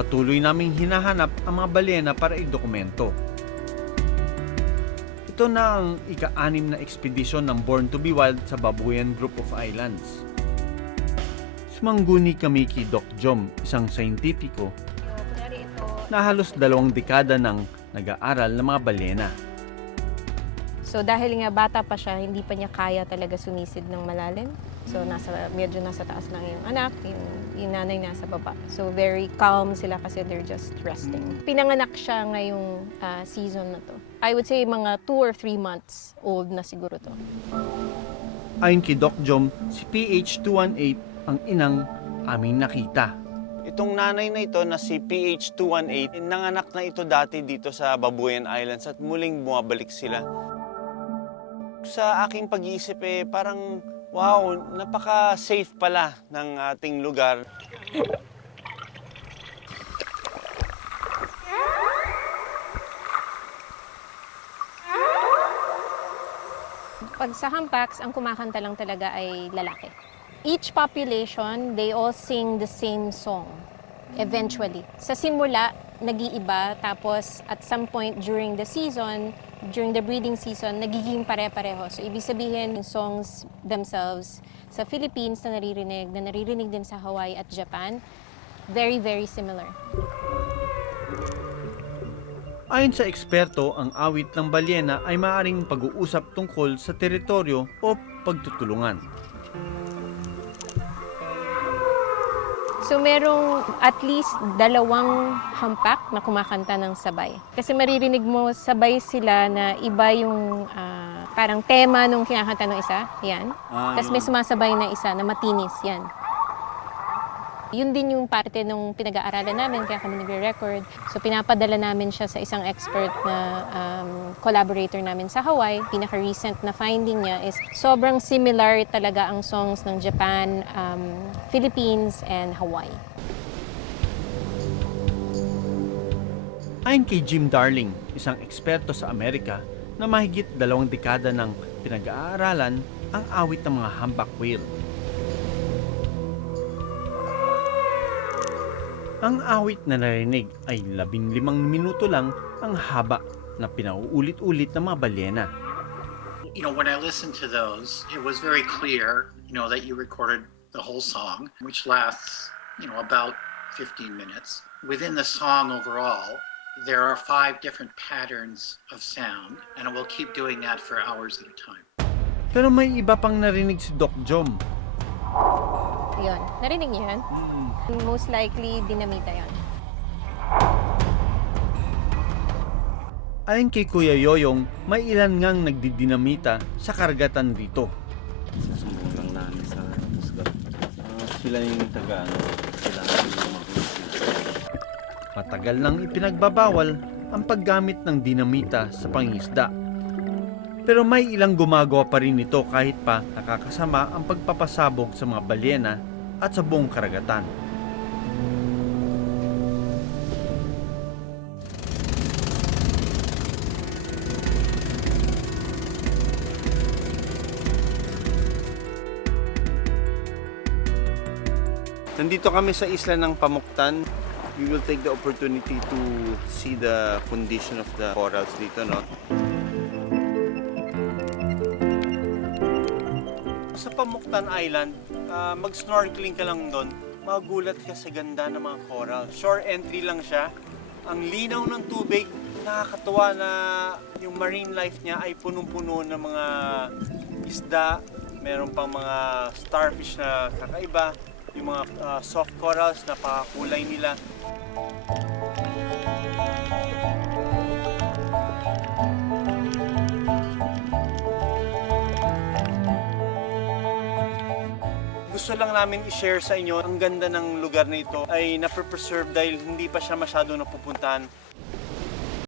Patuloy naming hinahanap ang mga balyena para idokumento. Ito na ang ika-anim na ekspedisyon ng Born to be Wild sa Babuyan Group of Islands. Sumangguni kami kay Doc Jom, isang ito, na halos dalawang dekada nang nag-aaral ng mga balyena. So dahil nga bata pa siya, hindi pa niya kaya talaga sumisid ng malalim. So nasa medyo nasa taas lang yung anak, yung, yung nanay nasa baba. So very calm sila kasi they're just resting. Pinanganak siya ngayong ah, season na to. I would say mga 2 or 3 months old na siguro to. Ayon kay Doc Jom, si PH218 ang inang aming nakita. Itong nanay na ito na si PH218, nanganak na ito dati dito sa Babuyan Islands at muling bumabalik sila. Sa aking pag-iisip eh, parang wow, napaka-safe pala ng ating lugar. Pag sa Hampax, ang kumakanta lang talaga ay lalaki. Each population, they all sing the same song eventually. Sa simula, nag-iiba tapos at some point during the season, during the breeding season, nagiging pare-pareho. So ibig sabihin, yung songs themselves sa Philippines na naririnig, na naririnig din sa Hawaii at Japan, very, very similar. Ayon sa eksperto, ang awit ng balyena ay maaaring pag-uusap tungkol sa teritoryo o pagtutulungan. So merong at least dalawang hampak na kumakanta ng sabay. Kasi maririnig mo sabay sila na iba yung ah, parang tema nung kinakanta ng isa. Yan. Tapos may sumasabay na isa na matinis. Yan. Yun din yung parte nung pinag-aaralan namin, kaya kami nagre-record. So pinapadala namin siya sa isang expert na um, collaborator namin sa Hawaii. Pinaka-recent na finding niya is sobrang similar talaga ang songs ng Japan, um, Philippines, and Hawaii. Ayon kay Jim Darling, isang eksperto sa Amerika na mahigit dalawang dekada ng pinag-aaralan ang awit ng mga humpback whale. Ang awit na narinig ay 15 minuto lang ang haba na pinauulit-ulit ng mga balyena. you know, when I listened to those, it was very clear, you know, that you recorded the whole song, which lasts, you know, about 15 minutes. Within the song overall, there are five different patterns of sound, and it will keep doing that for hours at a time. Pero may iba pang narinig si Doc Jom. Yun. Narinig niyo yun? Most likely, dinamita yun. Ayon kay Kuya Yoyong, may ilan ngang nagdidinamita sa karagatan rito. Susumbong lang namin sa Tusgar. sila yung taga ano, sila yung mga Matagal nang ipinagbabawal ang paggamit ng dinamita sa pangisda. Pero may ilang gumagawa pa rin nito kahit pa nakakasama ang pagpapasabog sa mga balyena at sa buong karagatan. Nandito kami sa isla ng Pamuktan. We will take the opportunity to see the condition of the corals dito, no? Sa Pamuktan Island, ah, mag-snorkeling ka lang doon, magulat ka sa ganda ng mga coral. Shore entry lang siya. Ang linaw ng tubig, nakakatuwa na yung marine life niya ay punong-puno ng mga isda, meron pang mga starfish na kakaiba, yung mga ah, soft corals na pakakulay nila. Gusto lang namin i-share sa inyo ang ganda ng lugar na ito ay naprepreserve dahil hindi pa siya masyado napupuntahan